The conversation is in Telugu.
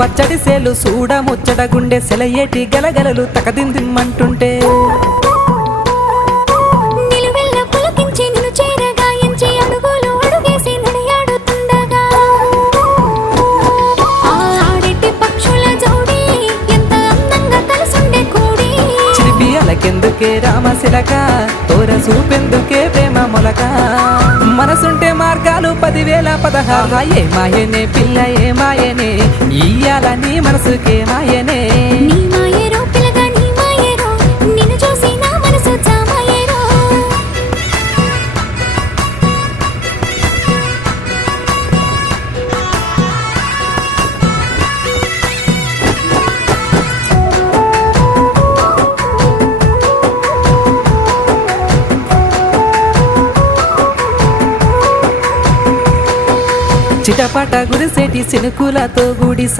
పచ్చడి సేలు సూడ ముచ్చట గుండె సెలయేటి గలగలలు తకదిందిమ్మంటుంటే నిలువెల్ల పులకించి నిన్ను చేరగాయించి అడుగులు అడుగేసి నడియాడుతుండగా ఆడెట్టి పక్షుల జోడి ఎంత అందంగా కలిసుండే కూడి చిరిపి అలకెందుకే రామశిలక తోర సూపెందుకే ప్రేమ మొలక మనసుంటే మార్గాలు 10,016 ఏ మాయనే పిల్ల ఏ మాయనే ఇయ్యాల నీ మనసుకే మాయనే నీ మాయేరో పిల్లగా నీ మాయేరో నిన్ను చూసి నా మనసు జామాయేరో చిటపట గురిసేటి సినుకులతో గుడి